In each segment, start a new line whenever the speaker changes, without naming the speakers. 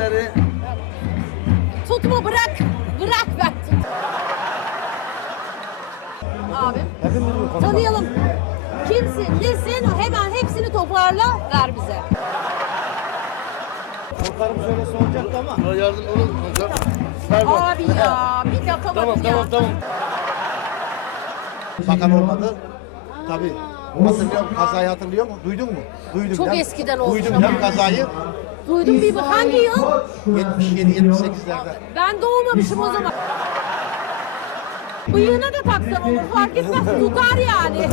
elleri.
Tutma bırak. Bırak ben tut. Abi. Tanıyalım. Kimsin, nesin? Hemen hepsini toparla, ver bize.
Korkarım söylese olacaktı ama.
Bana yardım olun hocam. Pardon.
Abi ya, bir dakika
Tamam
bak ya.
tamam.
Bakan olmadı. Tabii. Hatırlıyor musun? Kazayı hatırlıyor musun? Duydun mu? Duydum.
Çok
ya.
eskiden olmuş
Duydum
ama.
ya kazayı.
Duydum bir bak, hangi yıl?
77-78'lerde.
Ben doğmamışım o zaman. Bıyığına da taksan olur, fark etmez, tutar yani.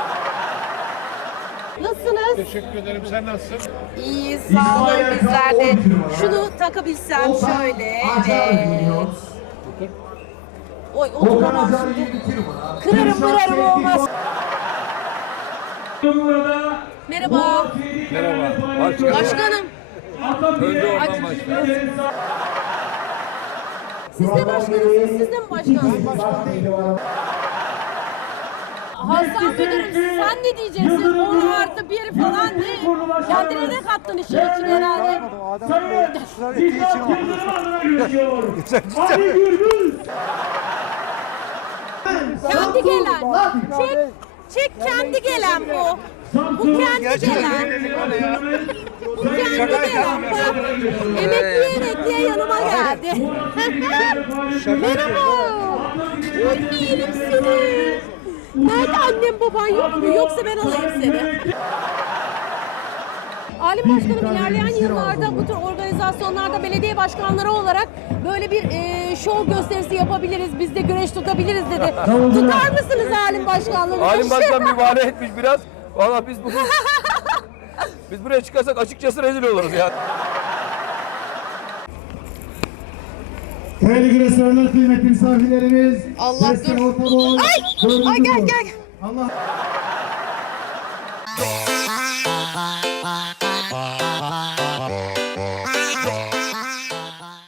Nasılsınız?
Teşekkür ederim. Sen nasılsın?
İyi, sağ olun bizler de. Şunu takabilsem şöyle, evet. Oy, oturamam şimdi. Kırarım olmaz. Merhaba.
Merhaba.
Başkanım.
Önde Orman Başkanı.
Siz de başkanısınız, siz de mi başkansınız? Hasan müdürüm, sen ne diyeceksin? 10 artı 1 falan ne? Kendine de kattın işin için herhalde.
Sayın İzzet Yıldırım adına görüşüyor. Ali Gürbüz.
Kendi gelen. Çek kendi gelen bu. Bu kendi gelen. Bu kendi gelen bak. Emekliye yanıma geldi. Merhaba. Oy yerim seni. Nerede annem baban yok mu? Yoksa ben alayım seni. Alim Başkanım, ilerleyen yıllarda bu tür organizasyonlarda belediye başkanları olarak böyle bir şov gösterisi yapabiliriz, biz de güreş tutabiliriz dedi. Tutar mısınız Alim Başkanlığı?
Halim Başkan mübalağa etmiş biraz. Valla biz bugün biz buraya çıkarsak açıkçası rezil oluruz ya.
Değerli güreşlerler, kıymetli misafirlerimiz.
Allah dur.
Destek orta boy,
Ay
dördüncü
gel
boy.
gel.
Allah